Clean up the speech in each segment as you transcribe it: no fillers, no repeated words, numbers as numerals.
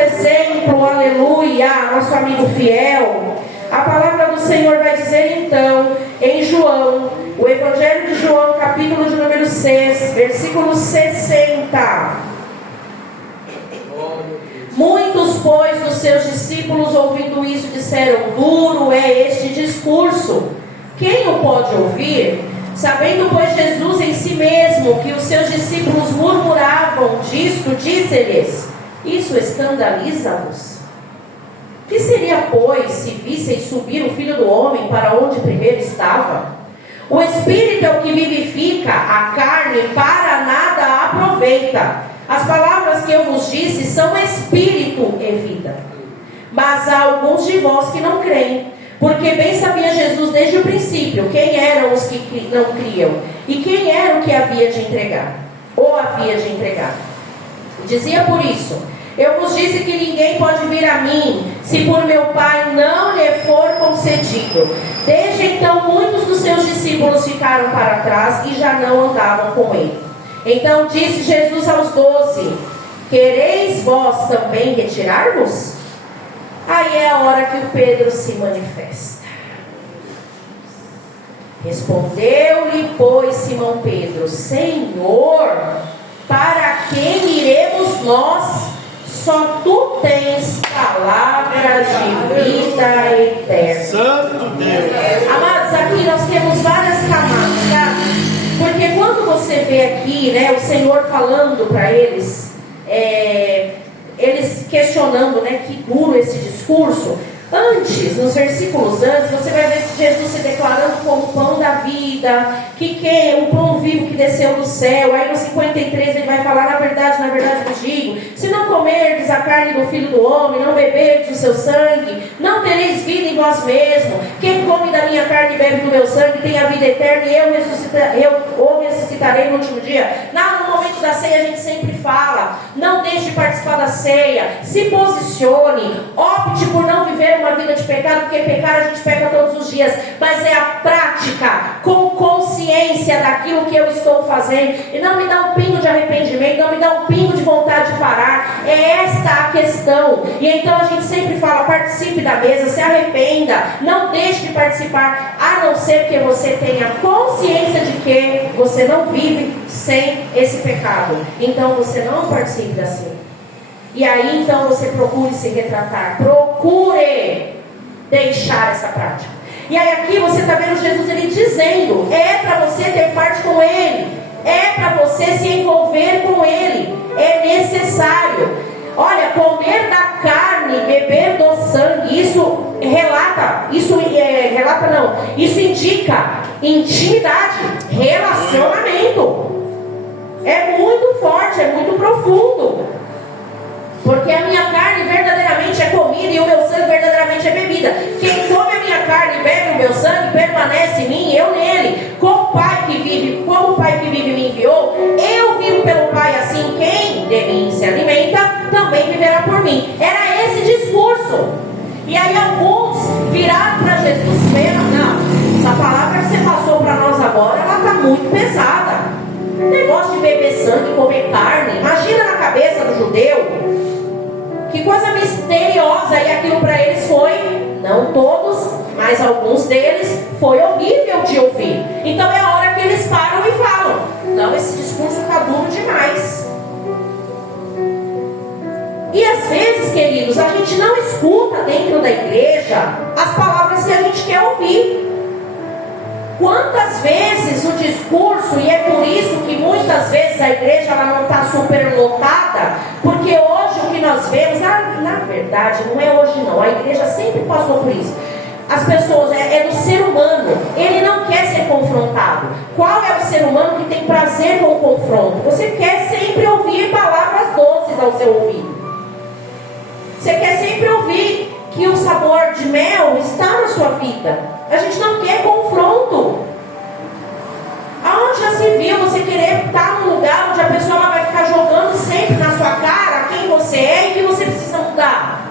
exemplo, aleluia, nosso amigo fiel. A palavra do Senhor vai dizer então, em João, o Evangelho de João, capítulo de número 6, versículo 60. Muitos, pois, dos seus discípulos, ouvindo isso, disseram: duro é este discurso, quem o pode ouvir? Sabendo, pois, Jesus em si mesmo que os seus discípulos murmuravam disto, disse-lhes: isso escandaliza-vos? Que seria, pois, se visseis subir o Filho do Homem para onde primeiro estava? O Espírito é o que vivifica, a carne para nada aproveita. As palavras que eu vos disse são Espírito e vida. Mas há alguns de vós que não creem. Porque bem sabia Jesus desde o princípio quem eram os que não criam e quem era o que havia de entregar, ou havia de entregar. Dizia por isso: eu vos disse que ninguém pode vir a mim se por meu Pai não lhe for concedido. Desde então muitos dos seus discípulos ficaram para trás e já não andavam com ele. Então disse Jesus aos 12: quereis vós também retirar-vos? Aí é a hora que o Pedro se manifesta. Respondeu-lhe, pois, Simão Pedro: Senhor, para quem iremos nós? Só tu tens palavra de vida eterna. Santo Deus. Amados, aqui nós temos várias camadas, tá? Porque quando você vê aqui, né, o Senhor falando para eles, eles questionando, né, que duro esse discurso. Antes, nos versículos antes, você vai ver Jesus se declarando como pão da vida, que o pão vivo que desceu do céu. Aí no 53 ele vai falar: na verdade vos digo, se não comerdes a carne do Filho do Homem, não beberdes o seu sangue, não tereis vida em vós mesmos. Quem come da minha carne e bebe do meu sangue tem a vida eterna, e eu o ressuscitarei no último dia. No momento da ceia a gente sempre fala: não deixe de participar da ceia, se posicione, opte por não viver uma vida de pecado, porque pecar a gente peca todos os dias, mas é a prática, com consciência daquilo que eu estou fazendo, e não me dá um pingo de arrependimento, não me dá um pingo de vontade de parar. É esta a questão. E então a gente sempre fala: participe da mesa, se arrependa, não deixe de participar, a não ser que você tenha consciência de que você não vive sem esse pecado. Então você não participe da ceia. E aí então você procure se retratar, procure deixar essa prática. E aí aqui você está vendo Jesus ele dizendo: é para você ter parte com ele, é para você se envolver com ele, é necessário. Olha, comer da carne, beber do sangue, isso indica intimidade, relacionamento. É muito forte, é muito profundo. Porque a minha carne verdadeiramente é comida e o meu sangue verdadeiramente é bebida. Quem come a minha carne e bebe o meu sangue permanece em mim e eu nele. Como o Pai que vive me enviou, eu vivo pelo Pai, assim quem de mim se alimenta também viverá por mim. Era esse discurso. E aí alguns viraram para Jesus: não, essa palavra que você passou para nós agora, ela está muito pesada. Negócio de beber sangue, comer carne, imagina na cabeça do judeu. Que coisa misteriosa. E aquilo para eles foi, não todos, mas alguns deles, foi horrível de ouvir. Então é a hora que eles param e falam: não, esse discurso está duro demais. E às vezes, queridos, a gente não escuta dentro da igreja as palavras que a gente quer ouvir. Quantas vezes o discurso, e é por isso que muitas vezes a igreja ela não está super lotada, porque hoje o que nós vemos, na verdade, não é hoje não, a igreja sempre passou por isso. As pessoas, é do ser humano, ele não quer ser confrontado. Qual é o ser humano que tem prazer com o confronto? Você quer sempre ouvir palavras doces ao seu ouvido. Você quer sempre ouvir que o sabor de mel está na sua vida. A gente não quer confronto. Aonde já se viu você querer estar num lugar onde a pessoa vai ficar jogando sempre na sua cara quem você é e que você precisa mudar?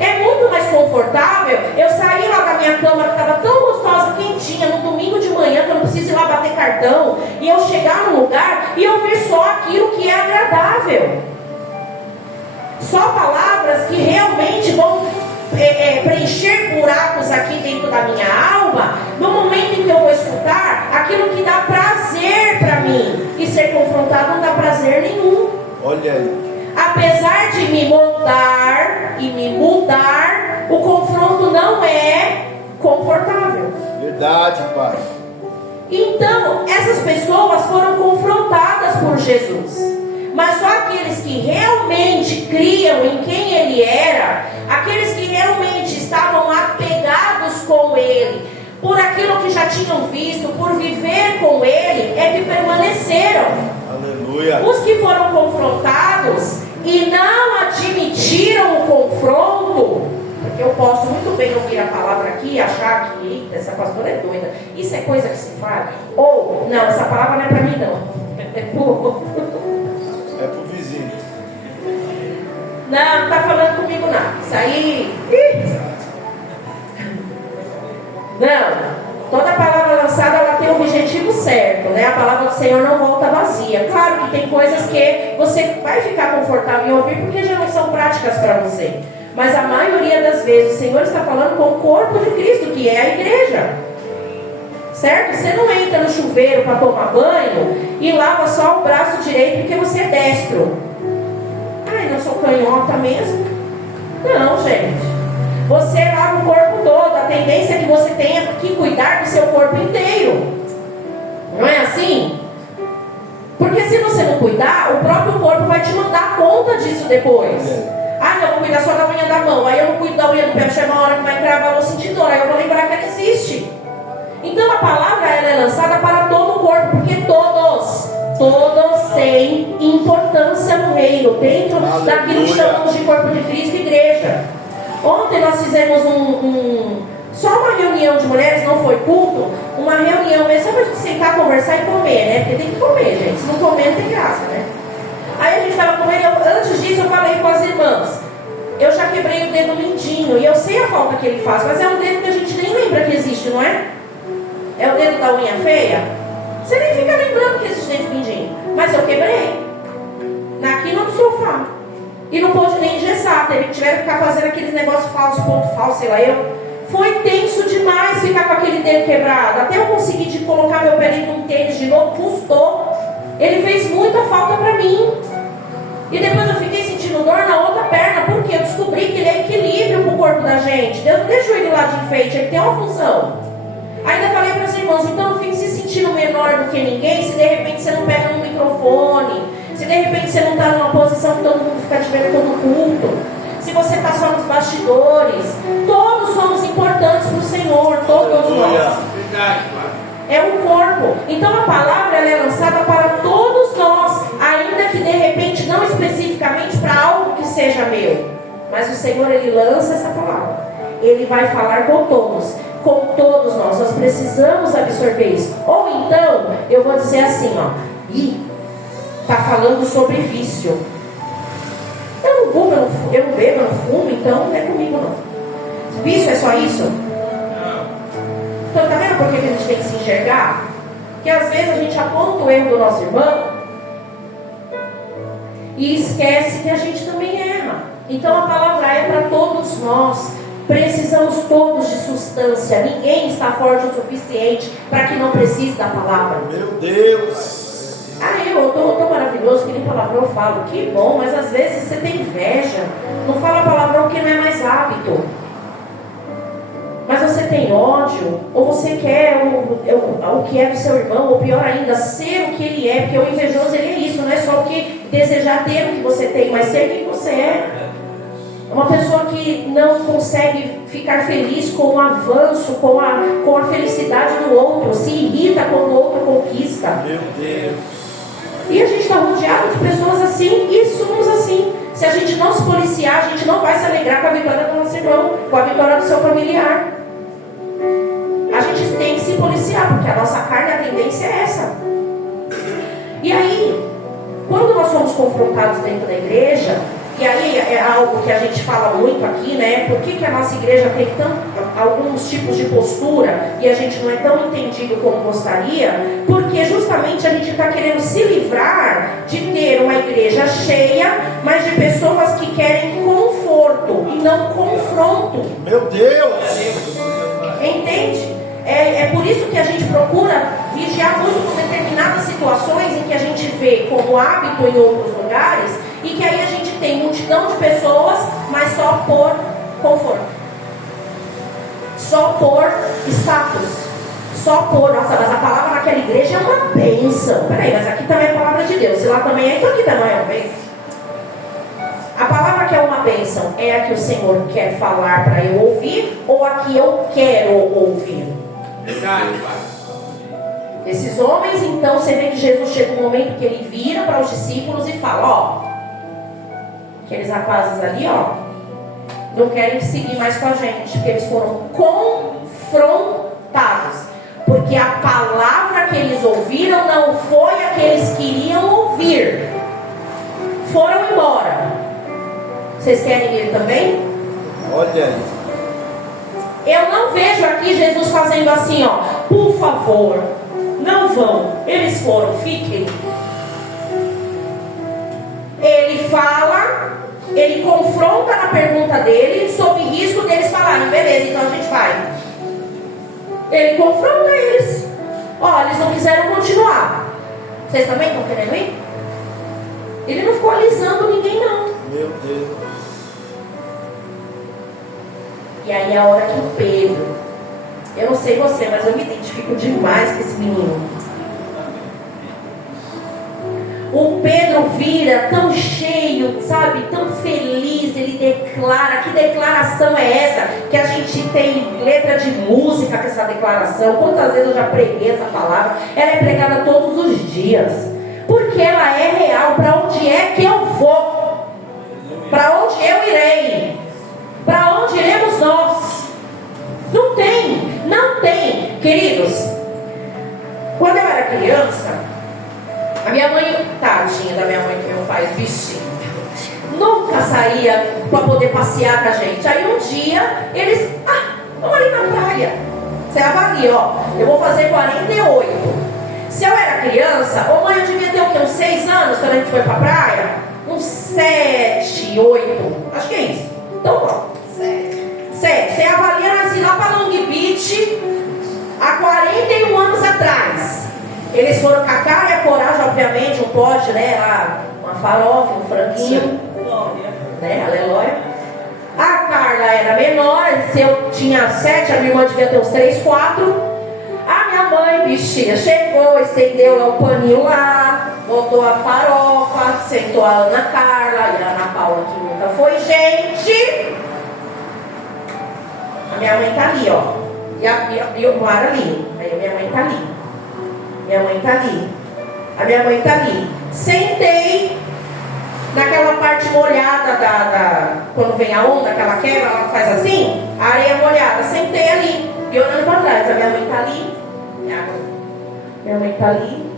É muito mais confortável eu sair lá da minha cama que estava tão gostosa, quentinha, no domingo de manhã, que eu não preciso ir lá bater cartão, e eu chegar num lugar e ouvir só aquilo que é agradável. Só palavras palavras que realmente vão preencher buracos aqui dentro da minha alma, no momento em que eu vou escutar aquilo que dá prazer para mim. E ser confrontado não dá prazer nenhum. Olha aí. Apesar de me moldar e me mudar, o confronto não é confortável. Verdade, Pai. Então, essas pessoas foram confrontadas por Jesus. Mas só aqueles que realmente criam em quem Ele era, aqueles que realmente estavam apegados com Ele, por aquilo que já tinham visto, por viver com Ele, é que permaneceram. Aleluia. Os que foram confrontados e não admitiram o confronto, porque eu posso muito bem ouvir a palavra aqui e achar que essa pastora é doida, isso é coisa que se faz, ou, não, essa palavra não é para mim não, é pro outro. É pro vizinho. Não está falando comigo não, isso aí, não. Toda palavra lançada, ela tem o objetivo certo, né? A palavra do Senhor não volta vazia. Claro que tem coisas que você vai ficar confortável em ouvir, porque já não são práticas para você. Mas a maioria das vezes, o Senhor está falando com o corpo de Cristo, que é a igreja. Certo? Você não entra no chuveiro para tomar banho e lava só o braço direito porque você é destro. Ai, não sou canhota mesmo? Não, gente. Você lava o corpo todo. A tendência é que você tenha que cuidar do seu corpo inteiro. Não é assim? Porque se você não cuidar, o próprio corpo vai te mandar conta disso depois. Ah, não, eu vou cuidar só da unha da mão. Aí eu não cuido da unha do pé, chega uma hora que vai cravar, eu vou sentir dor. Aí eu vou lembrar que ela existe. Então a palavra ela é lançada para todo o corpo, porque todos têm importância no reino, dentro daquilo que chamamos de corpo de Cristo e igreja. Ontem nós fizemos só uma reunião de mulheres, não foi culto, uma reunião mesmo, só para a gente sentar, conversar e comer, né? Porque tem que comer, gente, se não comer não tem graça, né? Aí a gente estava comendo, antes disso eu falei com as irmãs, eu já quebrei o dedo mindinho, e eu sei a falta que ele faz, mas é um dedo que a gente nem lembra que existe, não é? É o dedo da unha feia? Você nem fica lembrando que existe dedo mindinho, mas eu quebrei, aqui no sofá. E não pôde nem engessar, tiveram que ficar fazendo aqueles negócios falsos, ponto falso, sei lá eu. Foi tenso demais ficar com aquele dedo quebrado. Até eu conseguir colocar meu pé dentro de um tênis de novo, custou. Ele fez muita falta pra mim. E depois eu fiquei sentindo dor na outra perna, porque eu descobri que ele é equilíbrio pro corpo da gente. Deus não deixou ele lá de enfeite, ele tem uma função. Ainda falei para os irmãos, então não fique se sentindo menor do que ninguém, se de repente você não pega um microfone, se de repente você não está numa posição que todo mundo fica te vendo todo culto, se você está só nos bastidores, todos somos importantes para o Senhor, todos nós. É o corpo. Então a palavra ela é lançada para todos nós, ainda que de repente não especificamente para algo que seja meu, mas o Senhor ele lança essa palavra, ele vai falar com todos nós precisamos absorver isso. Ou então eu vou dizer assim, ó, está falando sobre vício. Eu não fumo, eu não bebo, eu não fumo, então não é comigo não. Vício é só isso? Então tá vendo por que a gente tem que se enxergar? Que às vezes a gente aponta o erro do nosso irmão e esquece que a gente também erra. Então a palavra é para todos nós. Precisamos todos de substância. Ninguém está forte o suficiente para que não precise da palavra. Meu Deus! Ah, eu estou maravilhoso, que nem palavrão eu falo. Que bom, mas às vezes você tem inveja. Não fala palavrão porque não é mais hábito. Mas você tem ódio, ou você quer o que é do seu irmão, ou pior ainda, ser o que ele é. Porque o invejoso ele é isso, não é só o que desejar ter o que você tem, mas ser quem você é. Uma pessoa que não consegue ficar feliz com o avanço, com a felicidade do outro, se irrita quando o outro conquista. Meu Deus! E a gente está rodeado de pessoas assim e somos assim. Se a gente não se policiar, a gente não vai se alegrar com a vitória do nosso irmão, com a vitória do seu familiar. A gente tem que se policiar, porque a nossa carne, a tendência é essa. E aí, quando nós somos confrontados dentro da igreja, e aí é algo que a gente fala muito aqui, né? Por que a nossa igreja tem alguns tipos de postura e a gente não é tão entendido como gostaria? Porque justamente a gente está querendo se livrar de ter uma igreja cheia, mas de pessoas que querem conforto não confronto. Meu Deus! Entende? É por isso que a gente procura vigiar muito com determinadas situações em que a gente vê como hábito em outros lugares e que aí a gente tem multidão de pessoas, mas só por conforto, só por status, só por, nossa, mas a palavra naquela igreja é uma bênção. Peraí, mas aqui também é a palavra de Deus, se lá também é, então aqui também é uma bênção. A palavra que é uma bênção é a que o Senhor quer falar para eu ouvir ou a que eu quero ouvir? Esses homens, então, você vê que Jesus chega um momento que ele vira para os discípulos e fala, ó, aqueles rapazes ali, ó, não querem seguir mais com a gente, porque eles foram confrontados, porque a palavra que eles ouviram não foi a que eles queriam ouvir, foram embora. Vocês querem ir também? Olha aí. Eu não vejo aqui Jesus fazendo assim, ó, por favor, não vão, eles foram, fiquem. Ele fala, ele confronta na pergunta dele, sob risco deles falarem, beleza, então a gente vai. Ele confronta eles. Ó, eles não quiseram continuar. Vocês também estão querendo ir? Ele não ficou alisando ninguém, não. Meu Deus. E aí a hora que o Pedro, eu não sei você, mas eu me identifico demais com esse menino. O Pedro vira tão cheio, sabe, tão feliz, ele declara. Que declaração é essa? Que a gente tem letra de música com essa declaração. Quantas vezes eu já preguei essa palavra? Ela é pregada todos os dias, porque ela é real. Para onde é que eu vou? Para onde eu irei? Para onde iremos nós? Não tem, queridos. Quando eu era criança, a minha mãe, tadinha da minha mãe, que meu pai, bichinho, nunca saía para poder passear com a gente. Aí um dia, eles, vamos ali na praia. Você avalia, ó, eu vou fazer 48. Se eu era criança, ô mãe, eu devia ter o quê? Uns 6 anos quando a gente foi pra praia? Uns 7, 8, acho que é isso. Então, ó, 7. Você avalia nós ir lá para Long Beach há 41 anos atrás. Eles foram com a cara e a coragem, obviamente, um pote, né? Lá, uma farofa, um franguinho. Né? Aleluia. A Carla era menor, se eu tinha 7, a minha irmã devia ter uns 3, 4. A minha mãe, bichinha, chegou, estendeu lá o paninho lá, botou a farofa, sentou a Ana Carla e a Ana Paula, que nunca foi gente. A minha mãe tá ali, ó. E eu moro ali. Aí a minha mãe tá ali. Minha mãe tá ali. A minha mãe tá ali. Sentei naquela parte molhada quando vem a onda, aquela quebra, ela faz assim, a areia molhada. Sentei ali, e olhando pra trás. A minha mãe tá ali. Minha mãe tá ali.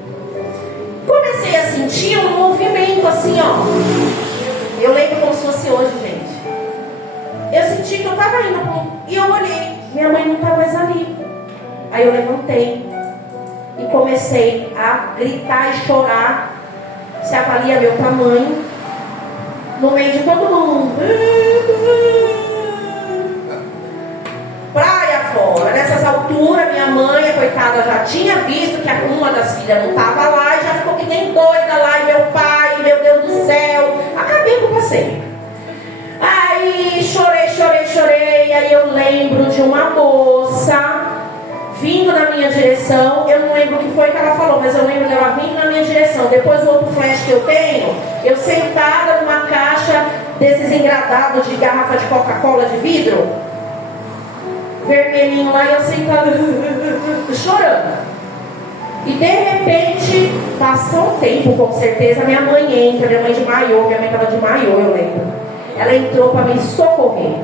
Comecei a sentir um movimento assim, ó. Eu lembro como se fosse hoje, gente. Eu senti que eu estava indo e eu olhei, minha mãe não está mais ali. Aí eu levantei e comecei a gritar e chorar. Se avalia meu tamanho, no meio de todo mundo. Praia fora. Nessas alturas, minha mãe, a coitada, já tinha visto que uma das filhas não estava lá e já ficou que nem doida lá. E meu pai, meu Deus do céu, acabei com o passeio. Aí chorei, aí eu lembro de uma moça vindo na minha direção. Eu não lembro o que foi que ela falou, mas eu lembro dela vindo na minha direção. Depois o outro flash que eu tenho, eu sentada numa caixa desses engradados de garrafa de Coca-Cola de vidro, vermelhinho lá, e eu sentada chorando. E de repente, passou um tempo, com certeza, minha mãe entra, minha mãe de maiô, minha mãe estava de maiô, eu lembro. Ela entrou para me socorrer.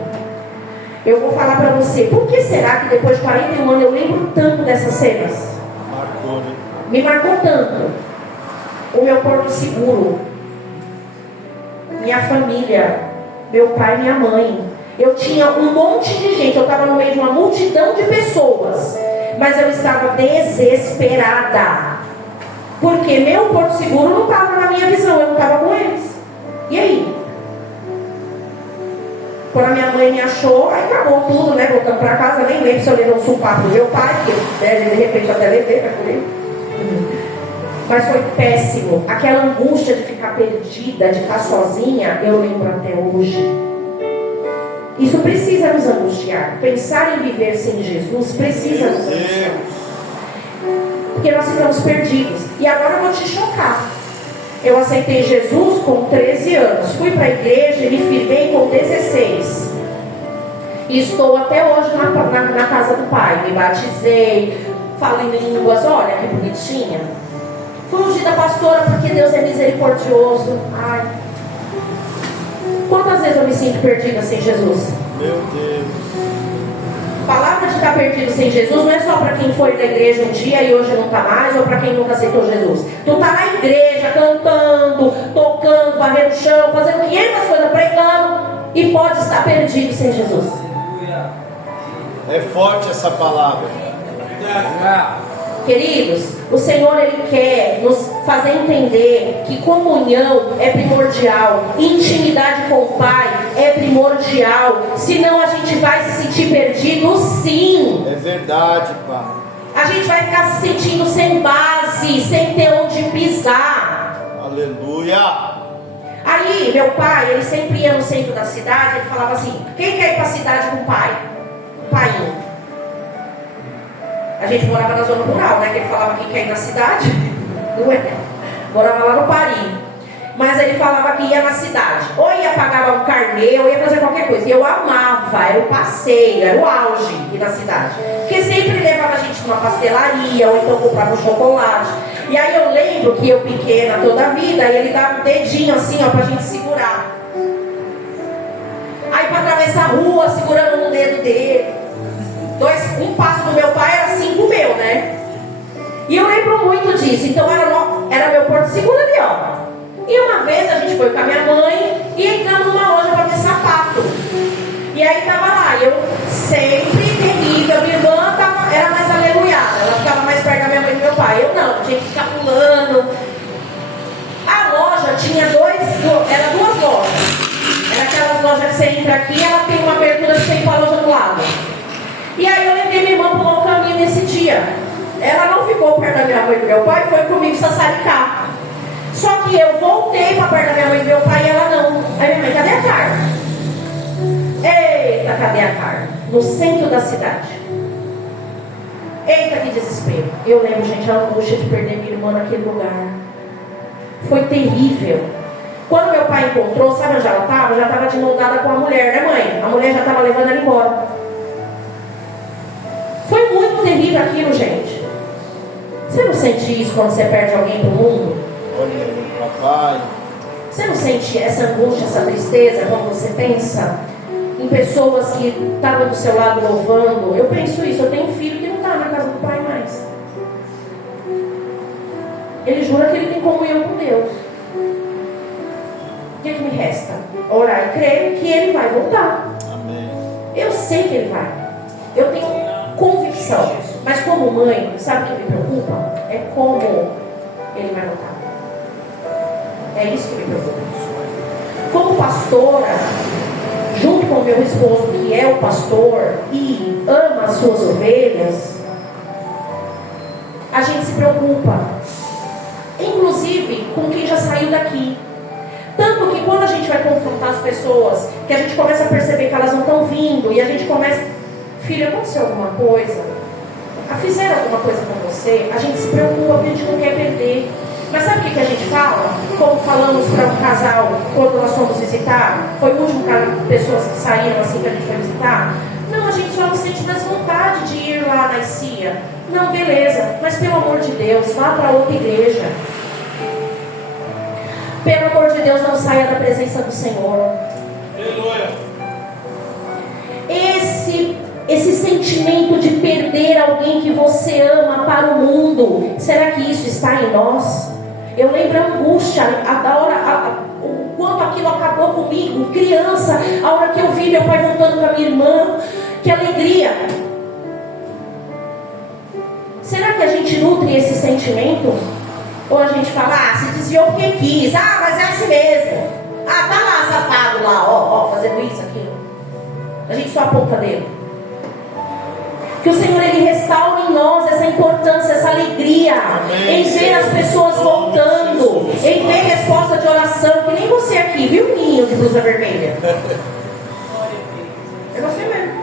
Eu vou falar para você, por que será que depois de 41 anos eu lembro tanto dessas cenas? Marcou, né? Me marcou tanto. O meu porto seguro, minha família, meu pai e minha mãe. Eu tinha um monte de gente, eu estava no meio de uma multidão de pessoas, mas eu estava desesperada, porque meu porto seguro não estava na minha visão, eu não estava com eles. E aí? Quando a minha mãe me achou, aí acabou tudo, né? Voltando pra casa, nem lembro se eu levei um supapo do meu pai, porque de repente eu até levei pra comer. Mas foi péssimo. Aquela angústia de ficar perdida, de ficar sozinha, eu lembro até hoje. Isso precisa nos angustiar. Pensar em viver sem Jesus precisa nos angustiar. Porque nós ficamos perdidos. E agora eu vou te chocar. Eu aceitei Jesus com 13 anos. Fui para a igreja e me firmei com 16. E estou até hoje na casa do Pai. Me batizei, falo em línguas. Olha que bonitinha. Fui ungida pastora porque Deus é misericordioso. Ai. Quantas vezes eu me sinto perdida sem Jesus? Meu Deus. A palavra de estar perdido sem Jesus não é só para quem foi da igreja um dia e hoje não está mais, ou para quem nunca aceitou Jesus. Tu está na igreja, cantando, tocando, varrendo o chão, fazendo 500 coisas, pregando, e pode estar perdido sem Jesus. É forte essa palavra. Queridos, o Senhor Ele quer nos fazer entender que comunhão é primordial, intimidade com o Pai é primordial, senão a gente vai se sentir perdido sim. É verdade, Pai. A gente vai ficar se sentindo sem base, sem ter onde pisar. Aleluia. Aí, meu pai, ele sempre ia no centro da cidade, ele falava assim: quem quer ir para a cidade com o pai? O pai. A gente morava na zona rural, né? Que ele falava que quer ir na cidade. Não é? Morava lá no Paris. Mas ele falava que ia na cidade. Ou ia pagar um carnê, ou ia fazer qualquer coisa. E eu amava, era o passeio, era o auge ir na cidade. Porque sempre levava a gente numa pastelaria, ou então comprava um chocolate. E aí eu lembro que eu pequena toda a vida, e ele dava um dedinho assim, ó, pra gente segurar. Aí pra atravessar a rua, segurando no dedo dele. Um passo do meu pai era 5 meu, né? E eu lembro muito disso. Então era meu porto seguro ali, ó. E uma vez a gente foi com a minha mãe e entramos numa loja para ver sapato. E aí tava lá, eu sempre terrível. Minha irmã era mais aleluiada, ela ficava mais perto da minha mãe e do meu pai. Eu não, tinha que ficar pulando. A loja tinha era 2 lojas. Era aquelas lojas que você entra aqui, ela tem uma abertura que você ir para a loja do lado. E aí eu levei minha irmã para um caminho nesse dia. Ela não ficou perto da minha mãe e do meu pai, foi comigo sassaricar. Só que eu voltei para perto da minha mãe e do meu pai e ela não. Aí minha mãe, cadê a carne? Eita, cadê a carne? No centro da cidade. Eita, que desespero. Eu lembro, gente, a angústia de perder minha irmã naquele lugar. Foi terrível. Quando meu pai encontrou, sabe onde ela estava? Já estava de mão dada com a mulher, né, mãe? A mulher já estava levando ela embora. Foi muito terrível aquilo, gente. Você não sente isso quando você perde alguém pro mundo? Olha, papai. Você não sente essa angústia, essa tristeza quando você pensa em pessoas que estavam do seu lado louvando? Eu penso isso, eu tenho um filho que não está na casa do pai mais. Ele jura que ele tem comunhão com Deus. O que me resta? Orar e crer que ele vai voltar. Amém. Eu sei que ele vai. Eu tenho convicção. Mas como mãe, sabe o que me preocupa? É como ele vai voltar. É isso que me preocupa. Como pastora, junto com o meu esposo, que é o pastor e ama as suas ovelhas, a gente se preocupa. Inclusive com quem já saiu daqui. Tanto que quando a gente vai confrontar as pessoas, que a gente começa a perceber que elas não estão vindo, e a gente começa: filho, aconteceu alguma coisa? Fizeram alguma coisa com você? A gente se preocupa porque a gente não quer perder. Mas sabe o que a gente fala? Como falamos para um casal quando nós fomos visitar? Foi o último caso de pessoas que saíram assim que a gente foi visitar? Não, a gente só não sente mais vontade de ir lá na CIA. Não, beleza, mas pelo amor de Deus, vá para outra igreja. Pelo amor de Deus, não saia da presença do Senhor. Aleluia. Esse sentimento de perder alguém que você ama para o mundo, será que isso está em nós? Eu lembro a angústia, o quanto aquilo acabou comigo, criança, a hora que eu vi meu pai voltando com a minha irmã, que alegria. Será que a gente nutre esse sentimento? Ou a gente fala: se desviou porque quis, mas é assim mesmo, tá lá safado lá, fazendo isso, aquilo. A gente só aponta dele. Que o Senhor, Ele restaure em nós essa importância, essa alegria, em ver as pessoas voltando, em ver resposta de oração, que nem você aqui, viu, ninho de blusa vermelha? É você mesmo.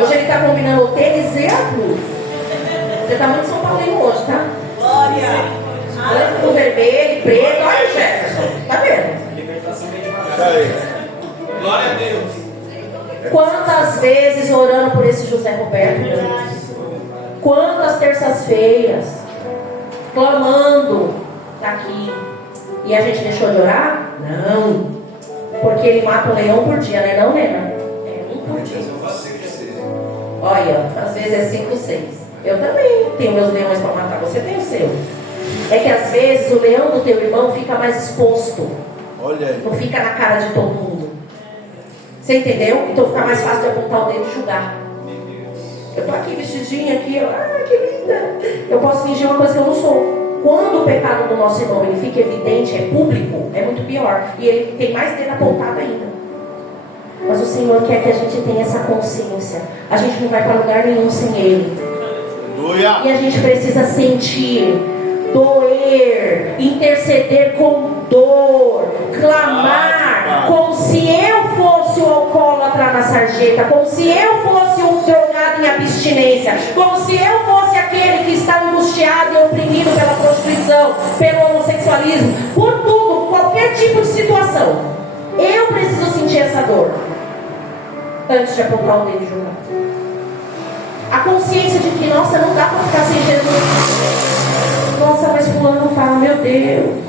Hoje ele está combinando o tênis e a blusa. Você está muito São Paulino hoje, tá? Glória! Branco, vermelho, preto, olha o Jefferson, tá vendo? Libertação bem devagar. Glória a Deus! Quantas vezes orando por esse José Roberto? Quantas terças-feiras clamando, tá aqui. E a gente deixou de orar? Não. Porque ele mata um leão por dia, né? Não, Lena? É um por dia. Olha, às vezes é 5, 6. Eu também tenho meus leões para matar. Você tem o seu. É que às vezes o leão do teu irmão fica mais exposto. Olha aí. Não fica na cara de todo mundo. Você entendeu? Então fica mais fácil de apontar o dedo e julgar. Eu tô aqui vestidinha aqui, que linda. Eu posso fingir uma coisa que eu não sou. Quando o pecado do nosso irmão ele fica evidente, é público, é muito pior. E ele tem mais dedo apontado ainda. Mas o Senhor quer que a gente tenha essa consciência. A gente não vai para lugar nenhum sem Ele. Aleluia. E a gente precisa sentir, doer, interceder com dor, clamar, como se eu fosse o alcoólatra na sarjeta, como se eu fosse um drogado em abstinência, como se eu fosse aquele que está angustiado e oprimido pela prostituição, pelo homossexualismo, por tudo, qualquer tipo de situação. Eu preciso sentir essa dor antes de apontar o dedo e julgar. A consciência de que, nossa, não dá para ficar sem Jesus. Nossa, mas fulano não fala, meu Deus.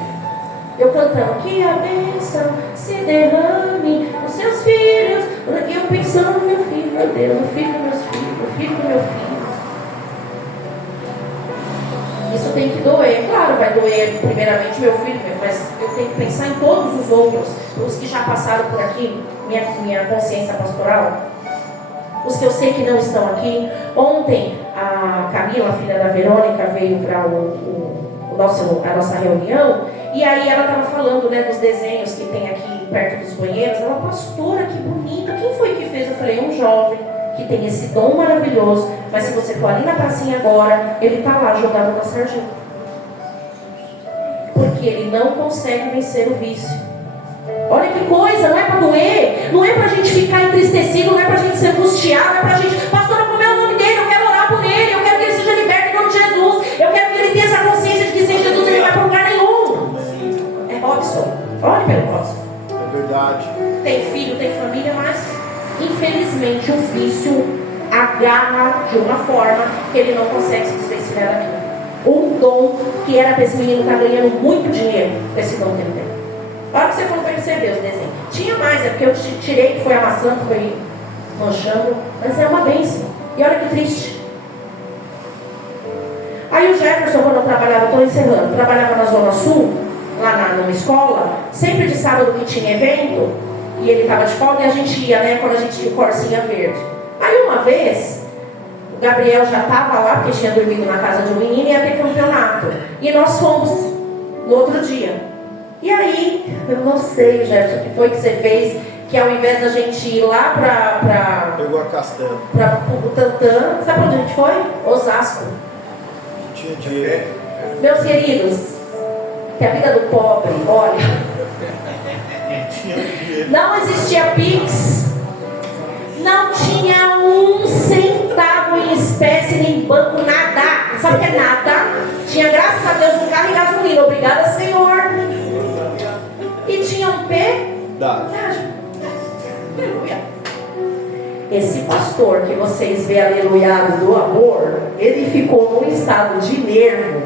Eu cantando, que a bênção se derrame nos seus filhos. E eu pensando no meu filho, meu Deus, no filho dos meus filhos, no filho do meu filho. Isso tem que doer, claro, vai doer primeiramente meu filho, mas eu tenho que pensar em todos os outros, os que já passaram por aqui, minha consciência pastoral, os que eu sei que não estão aqui. Ontem a Camila, filha da Verônica, veio para a nossa reunião, e aí ela estava falando, né, dos desenhos que tem aqui perto dos banheiros. Ela, pastora, que bonito, quem foi que fez? Eu falei, um jovem que tem esse dom maravilhoso, mas se você for ali na pracinha agora, ele está lá jogado na sarjeta, porque ele não consegue vencer o vício. Olha que coisa, não é para doer, não é para a gente ficar entristecido, não é para a gente se angustiar, não é para a gente, pastora, como é o nome dele? Eu quero orar por ele, eu quero que ele seja liberto em nome de Jesus, eu quero que ele tenha essa consciência de que sem Jesus ele não vai para lugar nenhum. É Robson, olha pelo Robson. É verdade. Tem filho, tem família, mas infelizmente o vício agarra de uma forma que ele não consegue se desvencilhar daquilo. Um dom que era para esse menino estar ganhando muito dinheiro, esse dom que ele tem. Olha que você falou para ele, você ver os desenhos. Tinha mais, é porque eu tirei, que foi amassando, foi manchando, mas é uma bênção. E olha que triste. Aí o Jefferson, quando eu trabalhava, estou encerrando, trabalhava na Zona Sul, lá numa escola, sempre de sábado que tinha evento, e ele estava de folga, e a gente ia, né, quando a gente tinha o Corsinha Verde. Aí uma vez, o Gabriel já estava lá, porque tinha dormido na casa de um menino, e ia ter campeonato. E nós fomos no outro dia. E aí, eu não sei, Jefferson, o que foi que você fez, que ao invés da gente ir lá Pegou a castanha. para o Tantã, sabe onde a gente foi? Osasco. Tinha dinheiro. Meus queridos, que a vida do pobre, olha, Tinha dinheiro. não existia Pix, não tinha um centavo em espécie, nem banco, nada. Sabe o que é nada? Tinha, graças a Deus, um carro e gasolina, obrigada, Senhor. E tinha um pedágio. Aleluia. Esse pastor que vocês vê aleluiado do amor, ele ficou num estado de nervo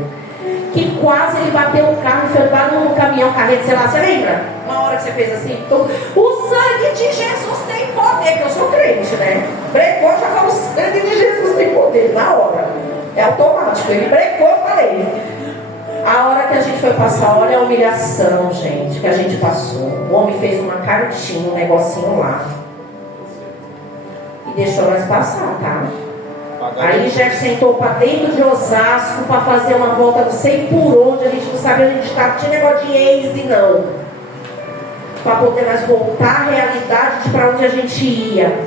que quase ele bateu o carro e foi lá no caminhão, carreta, sei lá, você lembra? Uma hora que você fez assim, então, o sangue de Jesus tem poder, porque eu sou crente, né? Brecou, já falo, o sangue de Jesus tem poder, na hora. É automático, ele brecou, eu falei. A hora que a gente foi passar, olha a humilhação, gente, que a gente passou. O homem fez uma cartinha, um negocinho lá. E deixou nós passar, tá? Aí já sentou para dentro de Osasco para fazer uma volta, não sei por onde, a gente não sabe onde a gente está, não tinha negócio de Waze, não. para poder mais voltar à realidade de para onde a gente ia.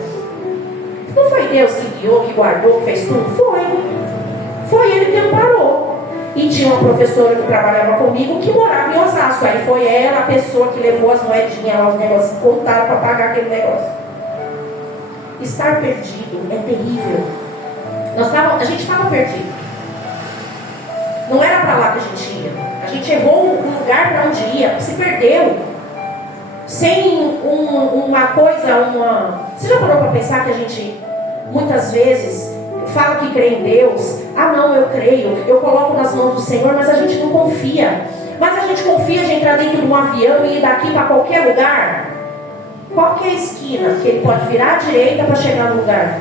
Não foi Deus que guiou, que guardou, que fez tudo? Foi Ele que amparou. E tinha uma professora que trabalhava comigo que morava em Osasco. Aí foi ela a pessoa que levou as moedinhas lá, os negócios, contaram para pagar aquele negócio. Estar perdido é terrível. A gente estava perdido. Não era para lá que a gente ia. A gente errou o lugar para onde ia, se perdeu. Sem uma coisa, Você já parou para pensar que a gente, muitas vezes, fala que crê em Deus? Ah, não, eu creio, eu coloco nas mãos do Senhor, mas a gente não confia. Mas a gente confia de entrar dentro de um avião e ir daqui para qualquer lugar? Qualquer esquina que ele pode virar à direita para chegar no lugar.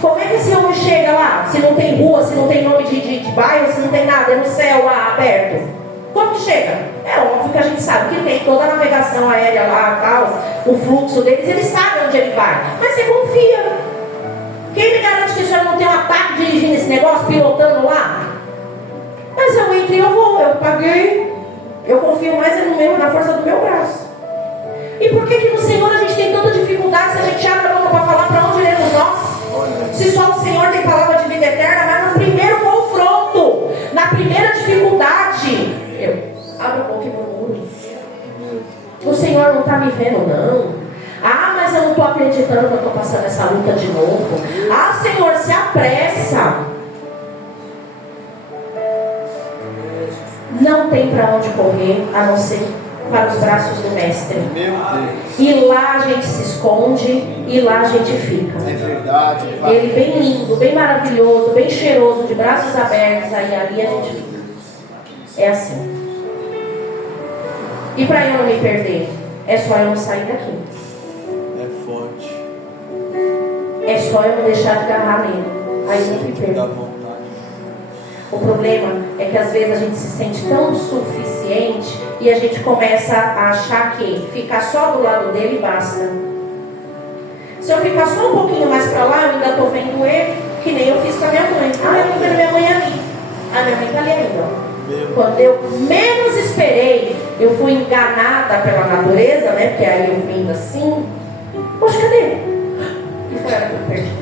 Como é que esse homem chega lá? Se não tem rua, se não tem nome de bairro, se não tem nada, é no céu lá aberto. Como que chega? É óbvio que a gente sabe que tem toda a navegação aérea lá, tal, o fluxo deles, eles sabem onde ele vai. Mas você confia. Quem me garante que o senhor não tem um ataque dirigindo esse negócio, pilotando lá? Mas eu entro e eu vou, eu paguei. Eu confio mais na força do meu braço. E por que no Senhor a gente tem tanta dificuldade se a gente abre a boca para falar para onde iremos nós? Se só o Senhor tem palavra de vida eterna, mas no primeiro confronto, na primeira dificuldade, eu abro a boca e murmuro. O Senhor não está me vendo, não. Ah, mas eu não estou acreditando que eu estou passando essa luta de novo. Ah, Senhor, se apressa. Não tem para onde correr, a não ser para os braços do Mestre. Meu Deus. E lá a gente se esconde, e lá a gente fica. É verdade. Ele bem lindo, bem maravilhoso, bem cheiroso, de braços abertos, aí ali a gente fica. É assim. E para eu não me perder, é só eu não sair daqui. É forte. É só eu não deixar de agarrar nele. Aí eu não me perdo. O problema é que às vezes a gente se sente tão suficiente e a gente começa a achar que ficar só do lado dele basta. Se eu ficar só um pouquinho mais para lá, eu ainda estou vendo ele, que nem eu fiz com a minha mãe. Ah, eu estou vendo minha mãe ali. Ah, minha mãe está ali ainda. Quando eu menos esperei, eu fui enganada pela natureza, né? Porque aí eu vindo assim. Poxa, cadê? E foi ela que eu perdi.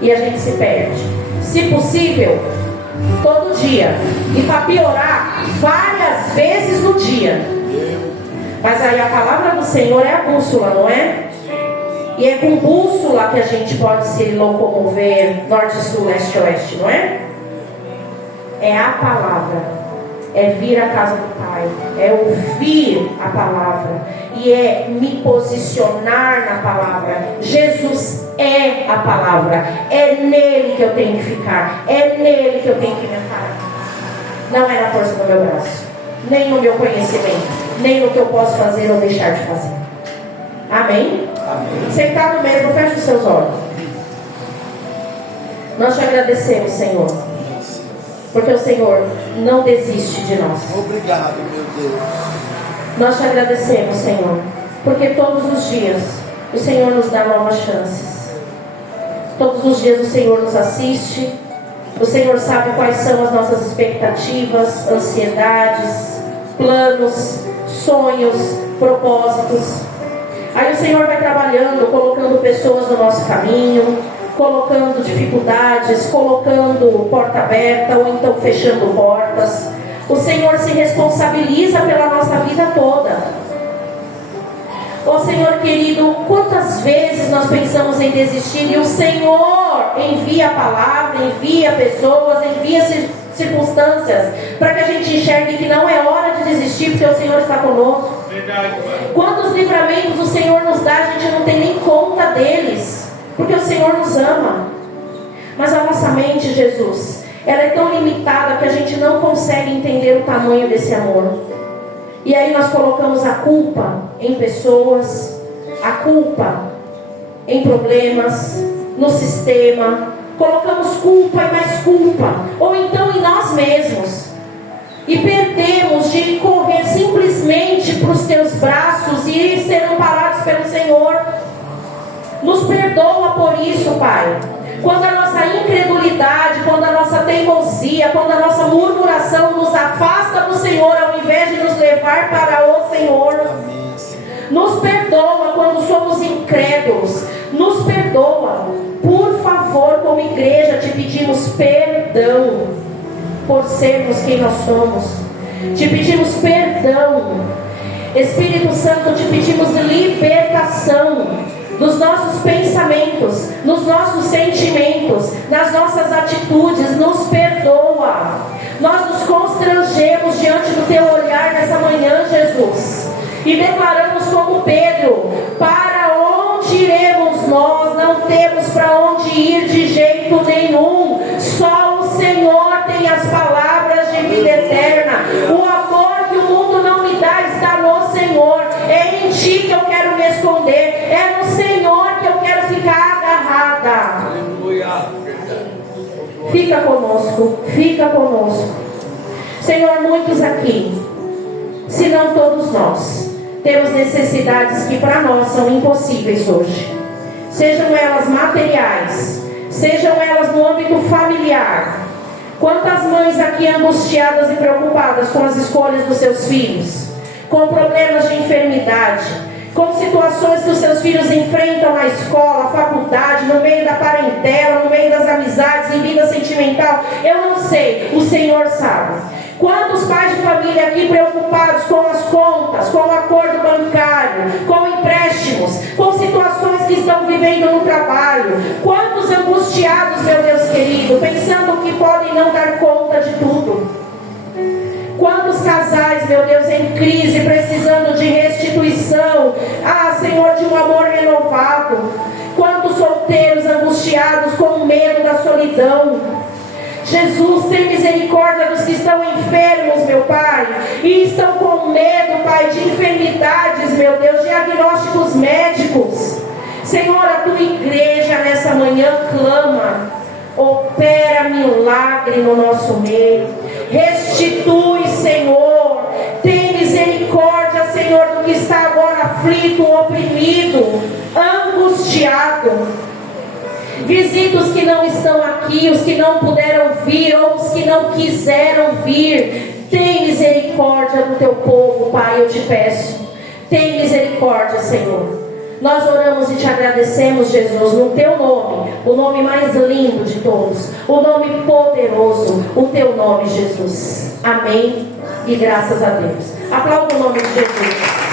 E a gente se perde. Se possível, todo dia. E para piorar, várias vezes no dia. Mas aí a palavra do Senhor é a bússola, não é? E é com bússola que a gente pode se locomover norte, sul, leste, oeste, não é? É a palavra. É vir à casa do Pai. É ouvir a palavra. E é me posicionar na palavra. Jesus é a palavra. É nele que eu tenho que ficar. É nele que eu tenho que me amparar. Não é na força do meu braço. Nem no meu conhecimento. Nem no que eu posso fazer ou deixar de fazer. Amém? Amém. Sentado mesmo, feche os seus olhos. Nós te agradecemos, Senhor. Porque o Senhor não desiste de nós. Obrigado, meu Deus. Nós te agradecemos, Senhor. Porque todos os dias o Senhor nos dá novas chances. Todos os dias o Senhor nos assiste. O Senhor sabe quais são as nossas expectativas, ansiedades, planos, sonhos, propósitos. Aí o Senhor vai trabalhando, colocando pessoas no nosso caminho, colocando dificuldades, colocando porta aberta ou então fechando portas. O Senhor se responsabiliza pela nossa vida toda. Ó Senhor querido, quantas vezes nós pensamos em desistir e o Senhor envia a palavra, envia pessoas, envia circunstâncias para que a gente enxergue que não é hora de desistir porque o Senhor está conosco. Verdade. Quantos livramentos o Senhor nos dá, a gente não tem nem conta deles. Porque o Senhor nos ama. Mas a nossa mente, Jesus, ela é tão limitada que a gente não consegue entender o tamanho desse amor. E aí nós colocamos a culpa em pessoas, a culpa em problemas, no sistema. Colocamos culpa e mais culpa. Ou então em nós mesmos. E perdemos de correr simplesmente para os teus braços e ser amparados pelo Senhor. Nos perdoa por isso, Pai. Quando a nossa incredulidade, quando a nossa teimosia, quando a nossa murmuração nos afasta do Senhor, ao invés de nos levar para o Senhor. Nos perdoa quando somos incrédulos. Nos perdoa. Por favor, como igreja, te pedimos perdão por sermos quem nós somos. Te pedimos perdão. Espírito Santo, te pedimos libertação nos nossos pensamentos, nos nossos sentimentos, nas nossas atitudes. Nos perdoa. Nós nos constrangemos diante do teu olhar nessa manhã, Jesus, e declaramos como Pedro: para onde iremos nós? Não temos para onde ir de jeito nenhum. Só o Senhor tem as palavras de vida eterna. O amor que o mundo não me dá está no Senhor. É em Ti que eu quero me esconder. É no Senhor que eu quero ficar agarrada. Fica conosco, fica conosco. Senhor, muitos aqui, se não todos nós, temos necessidades que para nós são impossíveis hoje. Sejam elas materiais, sejam elas no âmbito familiar. Quantas mães aqui angustiadas e preocupadas com as escolhas dos seus filhos, com problemas de enfermidade, com situações que os seus filhos enfrentam na escola, faculdade, no meio da parentela, no meio das amizades, em vida sentimental. Eu não sei, o Senhor sabe. Quantos pais de família aqui preocupados com as contas, com o acordo bancário, com empréstimos, com situações que estão vivendo no trabalho. Quantos angustiados, meu Deus querido, pensando que podem não dar conta de tudo. Quantos casais, meu Deus, em crise, precisando de restituição, Senhor, de um amor renovado. Quantos solteiros angustiados com medo da solidão. Jesus, tem misericórdia dos que estão enfermos, meu Pai, e estão com medo, Pai, de enfermidades, meu Deus, diagnósticos médicos. Senhor, a tua igreja nessa manhã clama: opera milagre no nosso meio, restitui, Senhor, tem misericórdia, Senhor, do que está agora aflito, oprimido, angustiado. Visita os que não estão aqui, os que não puderam vir, ou os que não quiseram vir. Tem misericórdia do teu povo, Pai, eu te peço. Tem misericórdia, Senhor. Nós oramos e te agradecemos, Jesus, no teu nome, o nome mais lindo de todos, o nome poderoso, o teu nome, Jesus. Amém e graças a Deus. Aplauda o nome de Jesus.